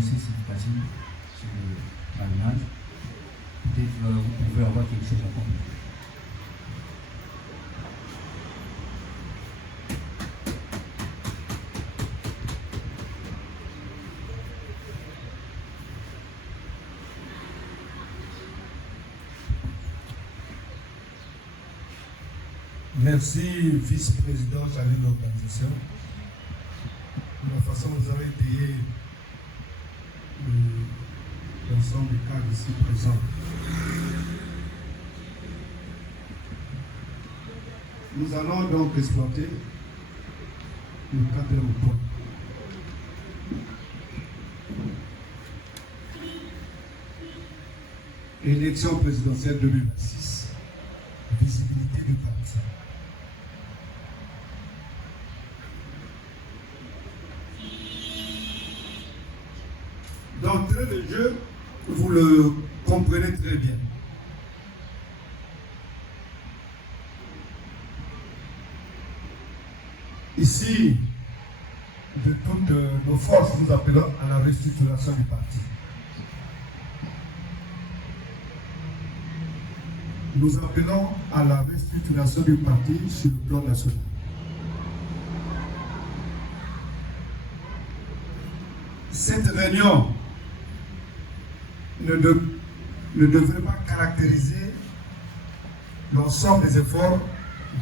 aussi significative sur le parrainage. Peut-être vous pouvez avoir quelque chose à compléter. Merci, vice-président chargé de l'organisation, de la façon dont vous avez étayé l'ensemble des cadres ici présents. Nous allons donc exploiter le quatrième point. Élection présidentielle 2026, visibilité du parti. D'entrée de jeu, vous le comprenez très bien. Ici, de toutes nos forces, nous appelons à la restructuration du parti. Nous appelons à la restructuration du parti sur le plan national. Cette réunion ne devrait pas caractériser l'ensemble des efforts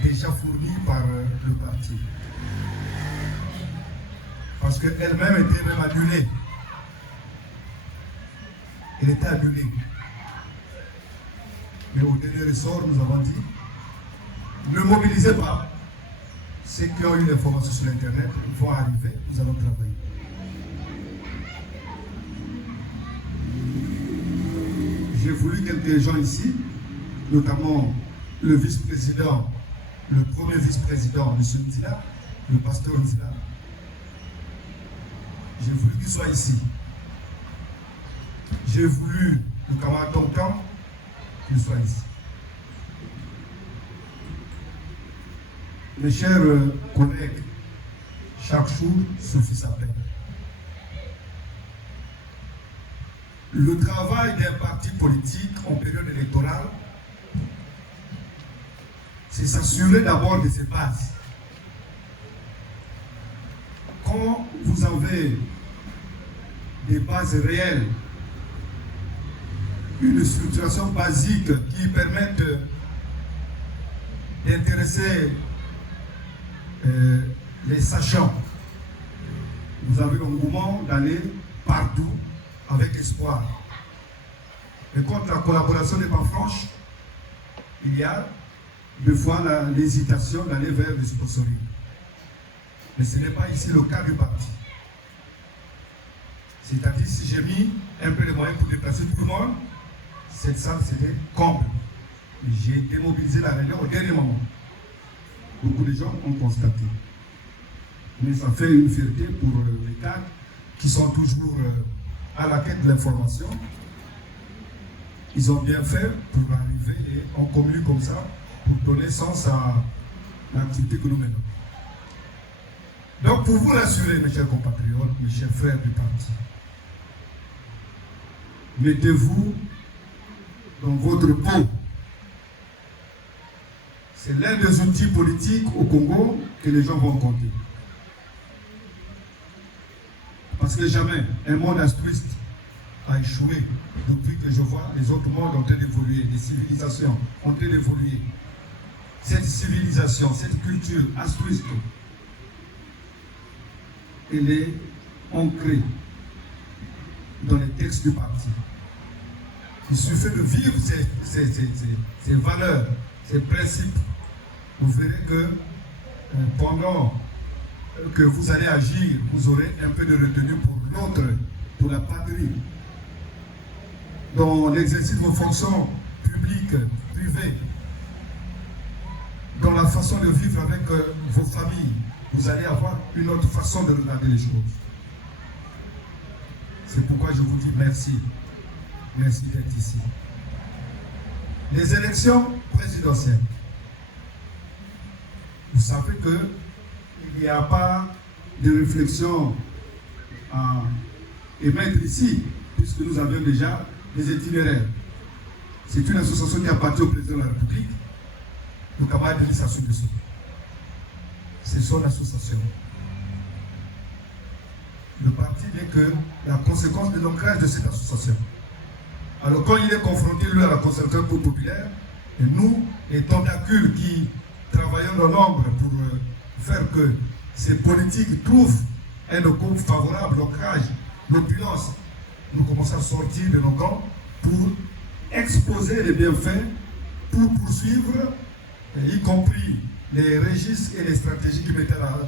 déjà fournis par le parti. Parce qu'elle-même était même annulée. Elle était annulée. Mais au dernier ressort, nous avons dit, ne mobilisez pas. Ceux qui ont eu l'information sur Internet vont arriver, nous allons travailler. J'ai voulu quelques gens ici, notamment le vice-président, le premier vice-président, M. Ndila, le pasteur Ndila. J'ai voulu qu'il soit ici. J'ai voulu le camarade Tonkan qu'il soit ici. Mes chers collègues, chaque jour se fait sa peine. Le travail d'un parti politique en période électorale, c'est s'assurer d'abord de ses bases. Quand vous avez des bases réelles, une structuration basique qui permette d'intéresser les sachants, vous avez l'engouement d'aller partout avec espoir. Et quand la collaboration n'est pas franche, il y a des fois l'hésitation d'aller vers le sponsoring. Mais ce n'est pas ici le cas du parti. C'est-à-dire, si j'ai mis un peu de moyens pour déplacer tout le monde, cette salle c'était comble. J'ai démobilisé la réunion au dernier moment. Beaucoup de gens ont constaté. Mais ça fait une fierté pour les cadres qui sont toujours à la quête de l'information. Ils ont bien fait pour arriver et on communique comme ça pour donner sens à l'activité que nous menons. Donc pour vous rassurer, mes chers compatriotes, mes chers frères du parti, mettez-vous dans votre peau. C'est l'un des outils politiques au Congo que les gens vont compter. Parce que jamais un monde altruiste a échoué depuis que je vois les autres mondes ont évolué, les civilisations ont évolué. Cette civilisation, cette culture altruiste, elle est ancrée dans les textes du parti. Il suffit de vivre ces valeurs, ces principes. Vous verrez que pendant que vous allez agir, vous aurez un peu de retenue pour l'autre, pour la patrie. Dans l'exercice de vos fonctions publiques, privées, dans la façon de vivre avec vos familles, vous allez avoir une autre façon de regarder les choses. C'est pourquoi je vous dis merci. Merci d'être ici. Les élections présidentielles. Vous savez qu'il n'y a pas de réflexion et mettre ici, puisque nous avions déjà des itinéraires. C'est une association qui appartient au président de la République, le camarade Denis Sassou Nguesso. C'est son association. Le parti n'est que la conséquence de l'ancrage de cette association. Alors quand il est confronté, lui, à la concertation populaire, et nous, les tentacules qui travaillons dans l'ombre pour faire que ces politiques trouvent un écho favorable, l'ancrage, l'opulence, nous commençons à sortir de nos camps pour exposer les bienfaits, pour poursuivre, y compris les registres et les stratégies qui mettaient à